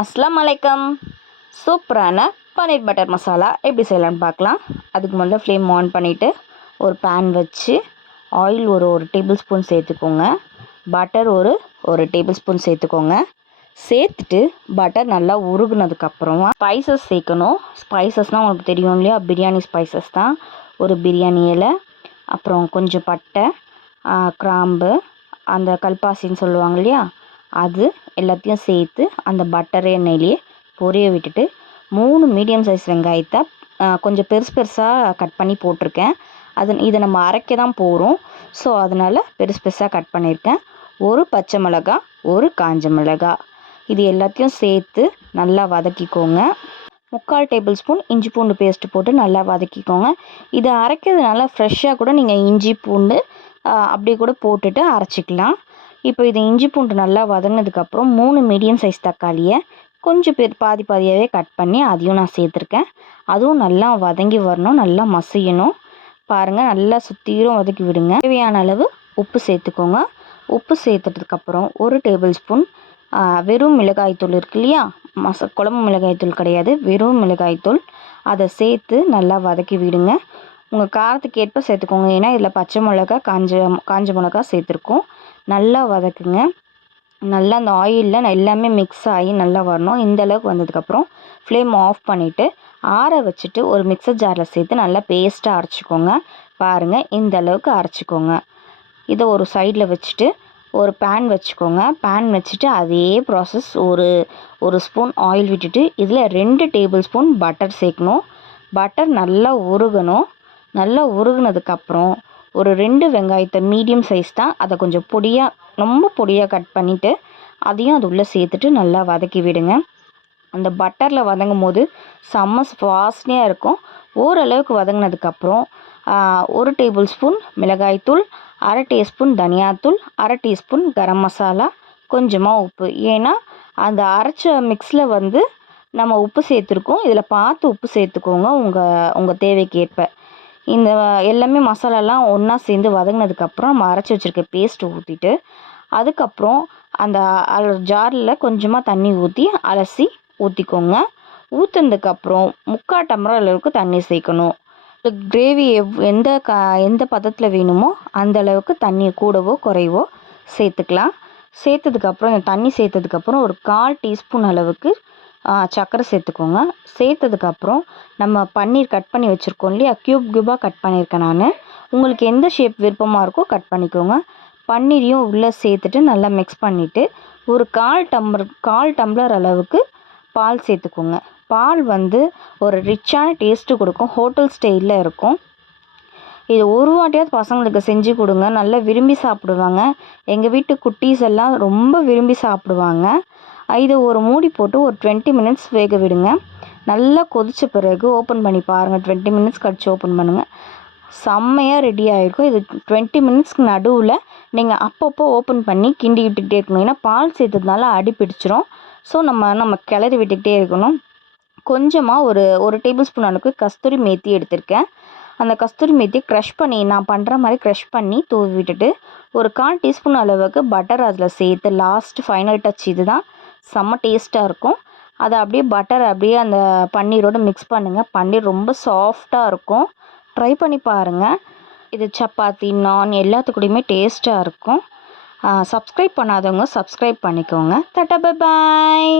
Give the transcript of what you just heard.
அஸ்ஸலாமு அலைக்கும். சூப்பரான பன்னீர் பட்டர் மசாலா எப்படி செய்யலான்னு பார்க்கலாம். அதுக்கு முதல்ல ஃப்ளேம் ஆன் பண்ணிவிட்டு ஒரு பேன் வச்சு ஆயில் ஒரு டேபிள் ஸ்பூன் சேர்த்துக்கோங்க. பட்டர் ஒரு டேபிள் ஸ்பூன் சேர்த்துக்கோங்க. சேர்த்துட்டு பட்டர் நல்லா உருகுனதுக்கப்புறமா ஸ்பைசஸ் சேர்க்கணும். ஸ்பைசஸ்னால் உங்களுக்கு தெரியும் இல்லையா, பிரியாணி ஸ்பைசஸ் தான். ஒரு பிரியாணி இலை, அப்புறம் கொஞ்சம் பட்டை, கிராம்பு, அந்த கல்பாசின்னு சொல்லுவாங்க இல்லையா, அது எல்லாத்தையும் சேர்த்து அந்த பட்டர் எண்ணெயிலேயே பொரிய விட்டுட்டு 3 மீடியம் சைஸ் வெங்காயத்தை கொஞ்சம் பெருசாக கட் பண்ணி போட்டிருக்கேன். இதை நம்ம அரைக்க தான் போகிறோம். ஸோ அதனால் பெருசாக கட் பண்ணியிருக்கேன். ஒரு பச்சை மிளகாய், ஒரு காஞ்ச மிளகாய், இது எல்லாத்தையும் சேர்த்து நல்லா வதக்கிக்கோங்க. 3/4 டேபிள் ஸ்பூன் இஞ்சி பூண்டு பேஸ்ட்டு போட்டு நல்லா வதக்கிக்கோங்க. இதை அரைக்கிறதுனால ஃப்ரெஷ்ஷாக கூட நீங்கள் இஞ்சி பூண்டு அப்படியே கூட போட்டுட்டு அரைச்சிக்கலாம். இப்போ இது இஞ்சி பூண்டு நல்லா வதங்கினதுக்கப்புறம் 3 மீடியம் சைஸ் தக்காளியை கொஞ்சம் பாதியாகவே கட் பண்ணி அதையும் நான் சேர்த்துருக்கேன். அதுவும் நல்லா வதங்கி வரணும், நல்லா மசியணும். பாருங்கள், நல்லா சுற்றிலும் வதக்கி விடுங்க. தேவையான அளவு உப்பு சேர்த்துக்கோங்க. உப்பு சேர்த்துட்டதுக்கப்புறம் 1 டேபிள் ஸ்பூன் வெறும் மிளகாய்த்தூள் இருக்கு இல்லையா, குழம்பு மிளகாய்த்தூள் கிடையாது, வெறும் மிளகாய்த்தூள், அதை சேர்த்து நல்லா வதக்கி விடுங்க. உங்கள் காரத்துக்கு ஏற்ப சேர்த்துக்கோங்க. ஏன்னா இதில் பச்சை மிளகா, காஞ்ச மிளகா சேர்த்துருக்கோம். நல்லா வதக்குங்க. நல்லா அந்த ஆயிலில் எல்லாமே மிக்ஸ் ஆகி நல்லா வரணும். இந்த அளவுக்கு வந்ததுக்கப்புறம் ஃப்ளேம் ஆஃப் பண்ணிவிட்டு ஆற வச்சுட்டு ஒரு மிக்சர் ஜாரில் சேர்த்து நல்லா பேஸ்ட்டாக அரைச்சிக்கோங்க. பாருங்கள், இந்த அளவுக்கு அரைச்சிக்கோங்க. இதை ஒரு சைடில் வச்சுட்டு ஒரு பேன் வச்சுக்கோங்க. பேன் வச்சுட்டு அதே ப்ராசஸ் ஒரு ஸ்பூன் ஆயில் விட்டுட்டு இதில் 2 டேபிள் ஸ்பூன் பட்டர் சேர்க்கணும். பட்டர் நல்லா உருகணும். நல்லா உருகுனதுக்கப்புறம் ஒரு 2 வெங்காயத்தை மீடியம் சைஸ் தான், அதை கொஞ்சம் ரொம்ப பொடியாக கட் பண்ணிவிட்டு அதையும் அது உள்ளே சேர்த்துட்டு நல்லா வதக்கி விடுங்க. அந்த பட்டரில் வதங்கும் போது செம்ம வாசனையாக இருக்கும். ஓரளவுக்கு வதங்கினதுக்கப்புறம் 1 டேபிள் ஸ்பூன் மிளகாய்த்தூள், 1/2 டீஸ்பூன் தனியாத்தூள், 1/2 டீஸ்பூன் கரம் மசாலா, கொஞ்சமாக உப்பு. ஏன்னா அந்த அரைச்ச மிக்ஸில் நம்ம உப்பு சேர்த்துருக்கோம். இதில் பார்த்து உப்பு சேர்த்துக்கோங்க உங்கள் தேவைக்கு ஏற்ப. இந்த எல்லாமே மசாலாலாம் ஒன்றா சேர்ந்து வதங்கினதுக்கப்புறம் நம்ம அரைச்சி வச்சுருக்க பேஸ்ட்டு ஊற்றிட்டு அதுக்கப்புறம் அந்த ஜாரில் கொஞ்சமாக தண்ணி ஊற்றி அலசி ஊற்றிக்கோங்க. ஊற்றுனதுக்கப்புறம் 3/4 டம்ளர் அளவுக்கு தண்ணி சேர்க்கணும். கிரேவி எந்த பதத்தில் வேணுமோ அந்த அளவுக்கு தண்ணி கூடவோ குறைவோ சேர்த்துக்கலாம். சேர்த்ததுக்கப்புறம் இந்த தண்ணி சேர்த்ததுக்கப்புறம் ஒரு 1/4 டீஸ்பூன் அளவுக்கு சர்க்கரை சேர்த்துக்கோங்க. சேர்த்ததுக்கப்புறம் நம்ம பன்னீர் கட் பண்ணி வச்சுருக்கோம் இல்லையா, க்யூபாக கட் பண்ணியிருக்கேன் நான். உங்களுக்கு எந்த ஷேப் விருப்பமாக இருக்கோ கட் பண்ணிக்கோங்க. பன்னீரையும் உள்ளே சேர்த்துட்டு நல்லா மிக்ஸ் பண்ணிவிட்டு ஒரு 1/4 டம்ளர் அளவுக்கு பால் சேர்த்துக்கோங்க. பால் ஒரு ரிச்சான டேஸ்ட்டு கொடுக்கும், ஹோட்டல் ஸ்டைலில் இருக்கும். இது ஒரு வாட்டியாவது பசங்களுக்கு செஞ்சு கொடுங்க, நல்லா விரும்பி சாப்பிடுவாங்க. எங்கள் வீட்டு குட்டீஸ் எல்லாம் ரொம்ப விரும்பி சாப்பிடுவாங்க. இதை ஒரு மூடி போட்டு ஒரு 20 மினிட்ஸ் வேக விடுங்க. நல்லா கொதித்த பிறகு ஓப்பன் பண்ணி பாருங்கள். 20 மினிட்ஸ் கழிச்சு ஓப்பன் பண்ணுங்கள். செம்மையாக ரெடி ஆகிருக்கும். இது 20 மினிட்ஸ்க்கு நடுவில் நீங்கள் அப்பப்போ ஓப்பன் பண்ணி கிண்டி விட்டுக்கிட்டே இருக்கணும். ஏன்னா பால் சேர்த்ததுனால அடி பிடிச்சிரும். ஸோ நம்ம கிளறி விட்டுக்கிட்டே இருக்கணும். கொஞ்சமாக ஒரு டேபிள் ஸ்பூன் அளவுக்கு கஸ்தூரி மேத்தி எடுத்திருக்கேன். அந்த கஸ்தூரி மேத்தியை க்ரஷ் பண்ணி நான் பண்ணுற மாதிரி க்ரஷ் பண்ணி தூவி விட்டுட்டு ஒரு 1/4 டீஸ்பூன் அளவுக்கு பட்டர் அதில் சேர்த்து லாஸ்ட் ஃபைனல் டச் இது தான், செம்ம டேஸ்ட்டாக இருக்கும். அதை அப்படியே அந்த பன்னீரோடு மிக்ஸ் பண்ணுங்கள். பன்னீர் ரொம்ப சாஃப்டாக இருக்கும். ட்ரை பண்ணி பாருங்கள். இது சப்பாத்தி, நான் எல்லாத்துக்கூடையுமே டேஸ்ட்டாக இருக்கும். சப்ஸ்கிரைப் பண்ணாதவங்க சப்ஸ்கிரைப் பண்ணிக்கோங்க. Tata, bye bye.